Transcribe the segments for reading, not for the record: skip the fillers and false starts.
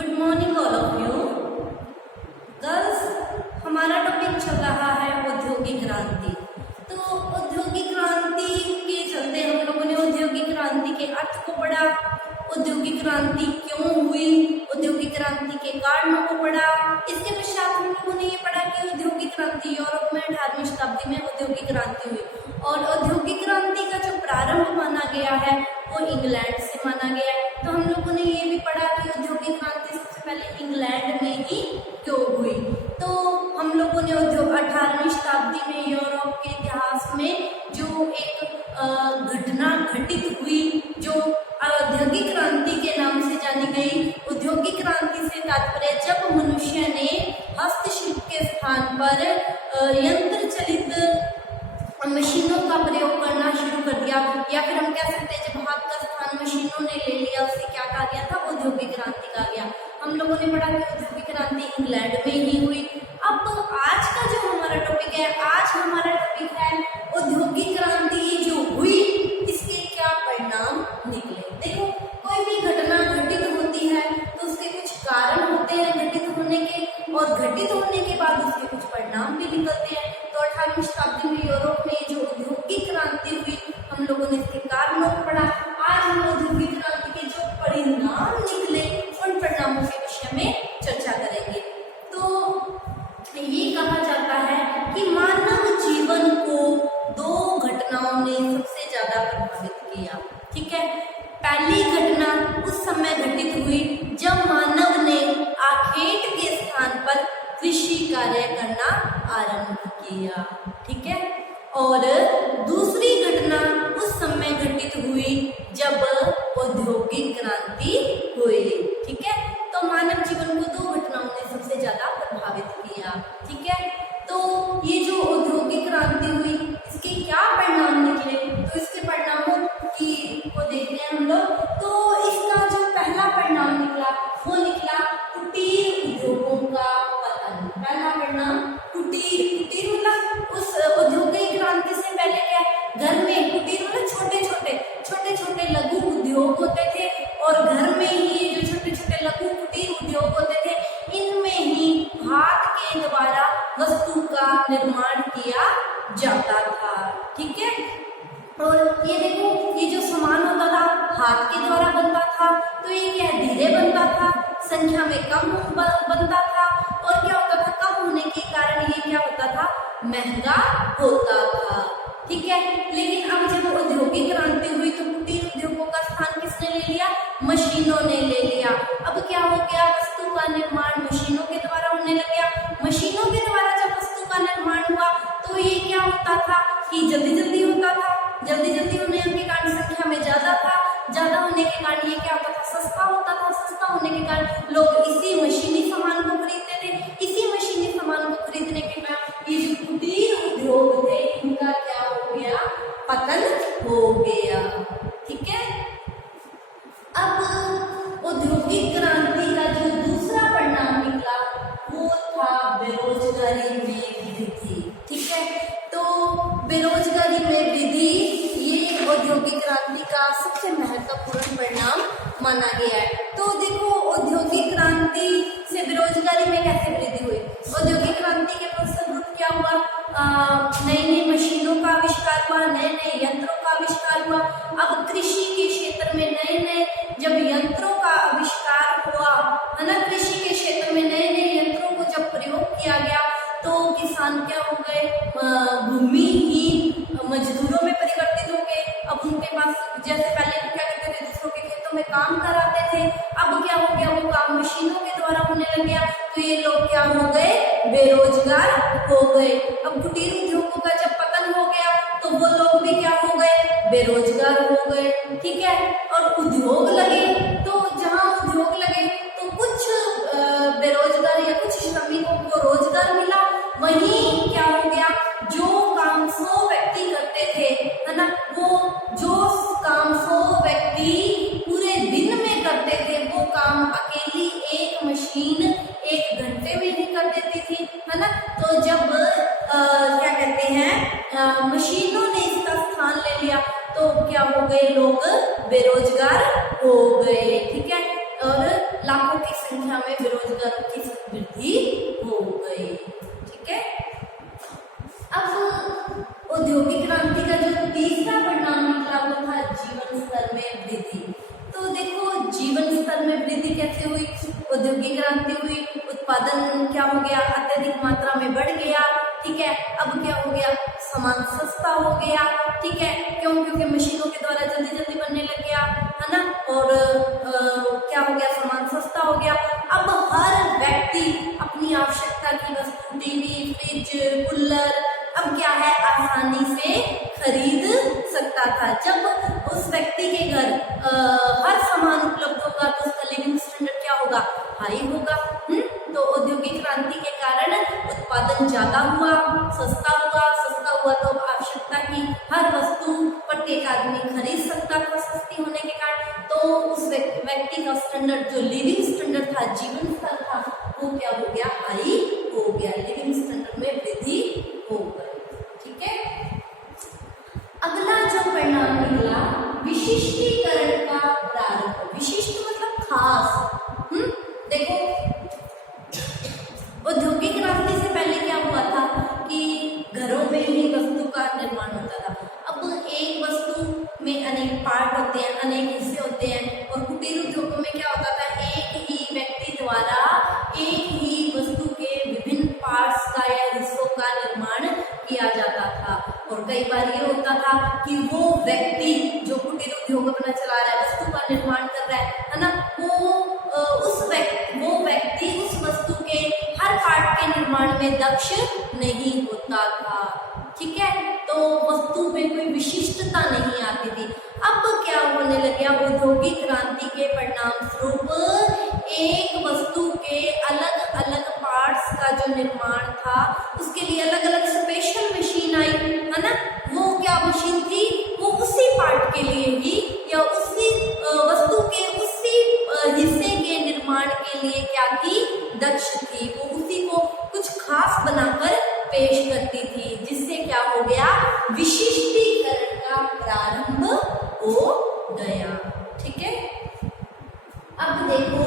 Good morning all of you girls. हमारा topic चल रहा है औद्योगिक क्रांति। तो औद्योगिक क्रांति के चलते हम लोगों ने औद्योगिक क्रांति के अर्थ को पढ़ा, औद्योगिक क्रांति क्यों हुई, औद्योगिक क्रांति के कारणों को पढ़ा। इसके पश्चात हम लोगों ने ये पढ़ा कि औद्योगिक क्रांति यूरोप में 18वीं शताब्दी में औद्योगिक क्रांति हुई और औद्योगिक क्रांति का जो प्रारंभ माना गया है वो इंग्लैंड से माना गया है। तो हम लोगों ने ये भी पढ़ा कि औद्योगिक क्रांति सबसे पहले इंग्लैंड में ही क्यों हुई। तो हम लोगों ने 18वीं शताब्दी में यूरोप के इतिहास में जो एक घटना घटित हुई जो औद्योगिक क्रांति के नाम से जानी गई। औद्योगिक क्रांति से तात्पर्य जब मनुष्य ने हस्तशिल्प के स्थान पर यंत्र चलित मशीनों का प्रयोग करना शुरू कर दिया, या फिर हम कह सकते हैं जब हाथ का स्थान मशीनों ने ले लिया, उसे क्या कहा गया था, औद्योगिक क्रांति कहा गया। हम लोगों ने पढ़ा कि औद्योगिक क्रांति इंग्लैंड में ही हुई। अब आज का जो हमारा टॉपिक है, आज हमारा टॉपिक है औद्योगिक क्रांति जो हुई इसके क्या परिणाम निकले। देखो, कोई भी घटना घटित होती है तो उसके कुछ कारण होते हैं घटित होने के, और घटित होने के बाद उसके कुछ परिणाम भी निकलते हैं। तो 18वीं शताब्दी में यूरोप में जो औद्योगिक क्रांति हुई हम लोगों ने इसके कारणों को पढ़ा। आज हम औद्योगिक क्रांति के जो परिणाम निकले उन परिणामों के विषय में चर्चा करेंगे। तो ये कहा जाता है कि मानव जीवन को दो घटनाओं ने सबसे ज्यादा प्रभावित किया। ठीक है, पहली घटना उस समय घटित हुई जब मानव ने आखेट के स्थान पर कृषि कार्य करना आरंभ किया। ठीक है, और दूसरी घटना उस समय घटित हुई जब औद्योगिक क्रांति हुई। ठीक है, तो मानव जीवन को दो घटनाओं ने सबसे ज्यादा प्रभावित किया। ठीक है, तो ये जो औद्योगिक क्रांति हुई इसके क्या परिणाम निकले, तो इसके परिणामों को देखते हैं हम लोग। तो इसका जो पहला परिणाम निकला वो निकला कुटीर उद्योगों का पतन। पहला परिणाम कुटीर मतलब उस औद्योगिक क्रांति से पहले क्या, घर में कुटीर मतलब छोटे छोटे लघु उद्योग होते थे, और घर में ही जो छोटे छोटे लघु कुटीर उद्योग होते थे इनमें ही हाथ के द्वारा वस्तु का निर्माण किया जाता था। ठीक है, और ये देखो, ये जो सामान होता था हाथ के द्वारा बनता था, तो ये क्या धीरे बनता था, संख्या में कम बनता था, और क्या होता था, कम होने के कारण ये क्या होता था, महंगा होता था। ठीक है, लेकिन अब जब औद्योगिक क्रांति हुई तो कुटीर उद्योगों का स्थान किसने ले लिया, मशीनों ने ले लिया। अब क्या हो गया, वस्तु का निर्माण मशीनों के द्वारा होने लग गया। मशीनों के द्वारा जब वस्तु का निर्माण हुआ तो ये क्या होता था कि जल्दी होता था, जल्दी होने के कारण संख्या में ज्यादा होने के कारण ये क्या होता था, सस्ता होता था। सस्ता होने के कारण लोग इसी मशीनी सामान को खरीदते थे। इसी मशीनी सामान को खरीदने के कारण ये जो कुटीर उद्योग थे इनका क्या हो गया, पतन हो गया। ठीक है, अब औद्योगिक क्रांति का जो दूसरा परिणाम निकला वो था बेरोजगारी में वृद्धि। ठीक है, तो बेरोजगारी में वृद्धि ये औद्योगिक क्रांति का सबसे महत्वपूर्ण परिणाम माना गया है। तो देखो, औद्योगिक क्रांति से बेरोजगारी में कैसे वृद्धि हुई। औद्योगिक क्रांति के फलस्वरूप क्या हुआ, नई मशीनों का आविष्कार हुआ, नए यंत्रों का आविष्कार हुआ। अब कृषि के क्षेत्र में नए जब यंत्रों का आविष्कार हुआ है ना, कृषि के क्षेत्र में नए यंत्रों को जब प्रयोग किया गया तो किसान क्या हो गए, भूमिहीन मजदूरों में परिवर्तित हो गए। अब उनके पास जैसे पहले क्या करते थे, दूसरों के खेतों में काम कराते थे, अब क्या हो गया, वो काम मशीनों के द्वारा होने लग गया। तो ये लोग क्या हो गए, बेरोजगार हो गए। अब कुटीर उद्योगों का जब पतन हो गया तो वो लोग भी क्या हो गए, बेरोजगार हो गए। ठीक है, और उद्योग लगे, तो जहाँ उद्योग लगे तो कुछ बेरोजगार या कुछ श्रमिकों को रोजगार मिला। वहीं क्या हो गया, जो काम 100 व्यक्ति करते थे है ना, वो जो काम 100 व्यक्ति पूरे दिन में करते थे वो काम अकेली एक मशीन 1 घंटे में ही कर देती थी, है ना। तो जब क्या कहते हैं, मशीनों ने इसका स्थान ले लिया तो क्या हो गए, लोग बेरोजगार हो गए। ठीक है, और लाखों की संख्या में बेरोजगारों की वृद्धि हो गई। ठीक है, अब औद्योगिक क्रांति का जो तीसरा परिणाम निकला वो था जीवन स्तर में वृद्धि। तो देखो जीवन स्तर में वृद्धि कैसे हुई, औद्योगिक क्रांति हुई, उत्पादन क्या हो गया, अत्यधिक मात्रा में बढ़ गया। ठीक है, अब क्या हो गया, सामान सस्ता हो गया। ठीक है, क्यों, क्योंकि मशीनों के द्वारा जल्दी जल्दी बनने लग गया, है ना, और क्या हो गया, सामान सस्ता हो गया। अब हर व्यक्ति अपनी आवश्यकता की वस्तु टीवी, फ्रिज, कूलर अब क्या है आसानी से खरीद सकता था। जब उस व्यक्ति के घर हर सामान उपलब्ध होगा तो उसका लिविंग स्टैंडर्ड क्या होगा, हाई होगा। तो औद्योगिक क्रांति के कारण उत्पादन ज्यादा हुआ, सस्ता हुआ तो आवश्यकता की हर वस्तु प्रत्येक आदमी खरीद सकता था सस्ती होने के कारण। तो उस व्यक्ति का स्टैंडर्ड, जो लिविंग स्टैंडर्ड था, जीवन स्तर था, वो क्या हो गया, हाई हो गया, लिविंग स्टैंडर्ड में वृद्धि हो गई। ठीक है, अगला जो परिणाम निकला, विशिष्टीकरण का प्रारंभ। विशिष्ट मतलब खास। देखो औद्योगिक क्रांति से पहले क्या हुआ था कि घरों में ही वस्तु का निर्माण होता था। अब एक वस्तु में अनेक पार्ट होते हैं, अनेक हिस्से होते हैं, और कुटीर उद्योगों में क्या होता था, एक ही व्यक्ति द्वारा एक ही वस्तु के विभिन्न पार्ट्स का या हिस्सों का निर्माण किया जाता था। और कई बार ये होता था कि वो व्यक्ति जो कुटीर उद्योग अपना चला रहा है, वस्तु का निर्माण कर रहा है ना, वो व्यक्ति उस वस्तु के हर पार्ट के निर्माण में दक्ष नहीं होता था। ठीक है, तो वस्तु में कोई विशिष्टता नहीं आती थी। अब क्या होने लगे, औद्योगिक क्रांति के परिणाम स्वरूप एक वस्तु के अलग अलग पार्ट्स का जो निर्माण था उसके लिए अलग अलग स्पेशल मशीन आई, है ना। वो क्या मशीन थी, वो उसी पार्ट के लिए ही या उसी वस्तु के उसी हिस्से के निर्माण के लिए क्या थी, दक्ष थी। वो उसी को कुछ खास बनाकर पेश करती थी, जिससे क्या हो गया, विशिष्टीकरण का प्रारंभ हो गया। ठीक है, अब देखो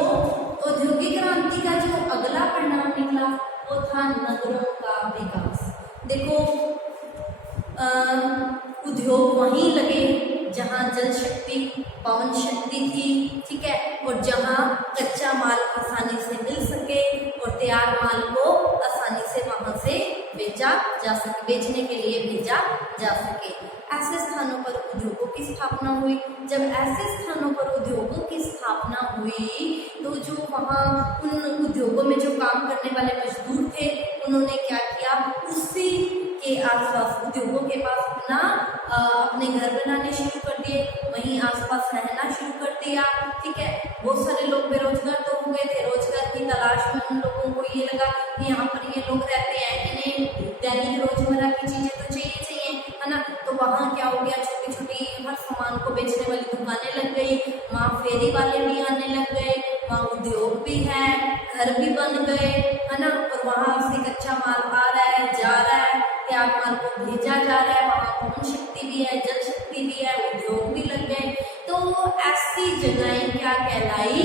औद्योगिक क्रांति का जो अगला परिणाम निकला वो था नगरों का विकास। देखो उद्योग वहीं लगे जहाँ जल शक्ति, पवन शक्ति थी। ठीक है, और जहाँ कच्चा माल आसानी से मिल सके और तैयार माल को आसानी से वहां से बेचा जा सके, बेचने के लिए भेजा जा सके। ऐसे स्थानों पर उद्योगों की स्थापना हुई। जब ऐसे स्थानों पर उद्योगों की स्थापना हुई तो जो वहाँ उन उद्योगों में जो काम करने वाले मजदूर थे उन्होंने क्या किया, उसी के आसपास उद्योगों के पास अपने घर बनाने शुरू कर दिए, वहीं आसपास रहना शुरू कर दिया। ठीक है, बहुत सारे लोग बेरोजगार तो हो गए थे, रोजगार की तलाश में उन लोगों को ये लगा कि यहाँ पर ये लोग रहते हैं, इन्हें दैनिक रोजमर्रा की चीजें तो चाहिए, है ना। तो वहाँ क्या हो गया, छोटी छोटी हर सामान को बेचने वाली दुकानें लग गई, वहाँ फेरी वाले भी आने लग गए, वहाँ उद्योग भी है, घर भी बन गए, है ना। और वहाँ से कच्चा माल आ रहा है, जा रहा है, तैयार माल को भेजा जा रहा है, वहाँ पवन शक्ति भी है, जल शक्ति भी है, उद्योग भी लग गए। तो ऐसी जगहें क्या कहलाई,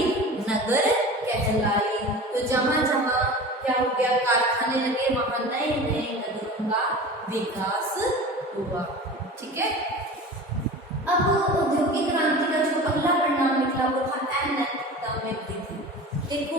नगर कहलाई। तो जहाँ जहाँ क्या हो गया, कारखाने लगे, वहाँ नए नए नगरों का विकास हुआ। ठीक है, अब औद्योगिक क्रांति का जो अगला परिणाम निकला वो था अनैतिकता में वृद्धि। देखो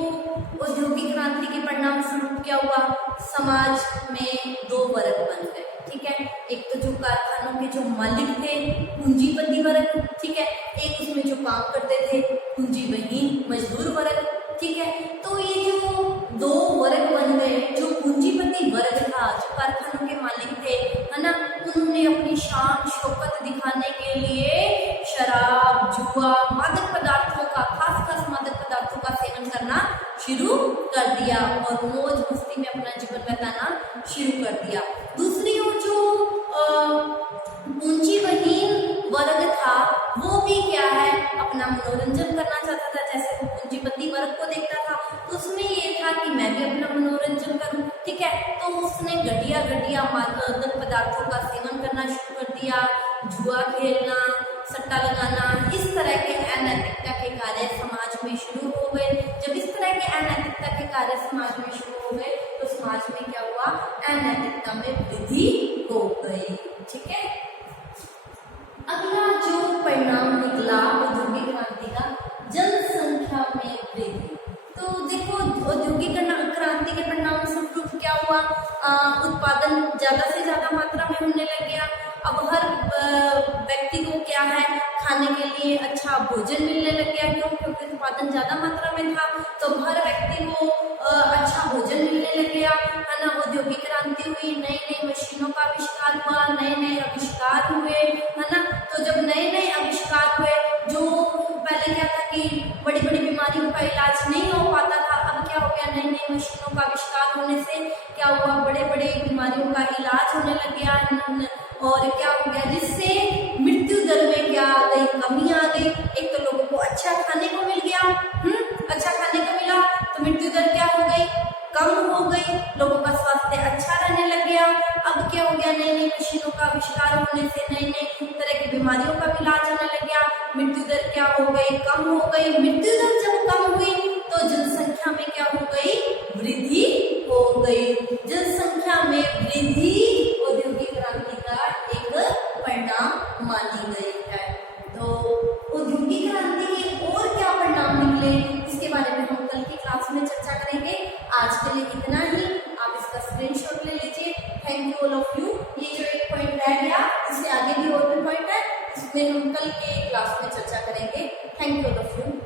औद्योगिक क्रांति के परिणाम स्वरूप क्या हुआ, समाज में दो वर्ग बन गए। ठीक है, एक तो जो कारखानों के जो मालिक थे, पूंजीपति वर्ग। ठीक है, एक उसमें जो काम करते थे, पूंजीविहीन मजदूर वर्ग। ठीक है, तो ये जो दो वर्ग बन गए, जो पूंजीपति वर्ग था, जो कारखानों के मालिक थे, है ना, उन्होंने अपनी शान शौकत दिखाने के लिए शराब, जुआ, मादक पदार्थों का, खास मादक पदार्थों का सेवन करना शुरू कर दिया और मौज मस्ती में अपना जीवन बिताना शुरू कर दिया। दूसरी ओर जो पूंजीविहीन वर्ग था वो भी क्या है, अपना मनोरंजन करना चाहता था। जैसे वो पूंजीपति वर्ग को देखता था तो उसमें ये था कि मैं भी अपना मनोरंजन करूं। ठीक है, तो उसने घटिया मादक पदार्थों का सेवन करना शुरू कर दिया, जुआ खेलना, सट्टा लगाना, इस तरह के अनैतिकता के कार्य समाज में शुरू हो गए। जब इस तरह के जनसंख्या में वृद्धि हो गई। ठीक है, अगला जो परिणाम निकला औद्योगिक क्रांति का, जनसंख्या में वृद्धि। तो देखो औद्योगिक क्रांति के परिणाम स्वरूप क्या हुआ, उत्पादन ज्यादा से ज्यादा मात्रा में होने लग गया। अब हर व्यक्ति को क्या है, खाने के लिए अच्छा भोजन मिलने लग गया। क्यों? क्योंकि उत्पादन ज्यादा मात्रा में था, तो हर व्यक्ति को अच्छा भोजन मिलने लग गया, है ना। औद्योगिक क्रांति हुई, नई नई मशीनों का आविष्कार हुआ, नए नए आविष्कार हुए, है ना। तो जब नए नए आविष्कार हुए, जो पहले क्या था कि बड़ी बड़ी बीमारियों का इलाज नहीं हो पाता था, अब क्या हो गया, नई नई मशीनों का आविष्कार होने से क्या हुआ, बड़े बड़े बीमारियों का इलाज होने लग गया। और क्या हो गया, जिससे मृत्यु दर में क्या आ गई, कमी आ गई। एक तो लोगों को अच्छा खाने को मिल गया, अच्छा खाने को मिला तो मृत्यु दर क्या हो गई, कम हो गई, लोगों का स्वास्थ्य अच्छा रहने लग गया। अब क्या हो गया, नई नई मशीनों का आविष्कार होने से नई नई तरह की बीमारियों का इलाज होने लग गया, मृत्यु दर क्या हो गई, कम हो गई। मृत्यु दर जब कम हुई तो जनसंख्या में क्या हो गई, वृद्धि हो गई। जनसंख्या में वृद्धि औद्योगिक क्रांति का एक परिणाम मानी गई है। तो औद्योगिक क्रांति के और क्या परिणाम निकले, इसके बारे में हम कल की क्लास में चर्चा करेंगे। आज के लिए इतना ही, आप इसका स्क्रीनशॉट ले लीजिए। Thank you all of you. ये जो एक पॉइंट रह गया, इससे आगे भी और भी पॉइंट है, इसमें हम कल के क्लास में चर्चा करेंगे। Thank you all of you.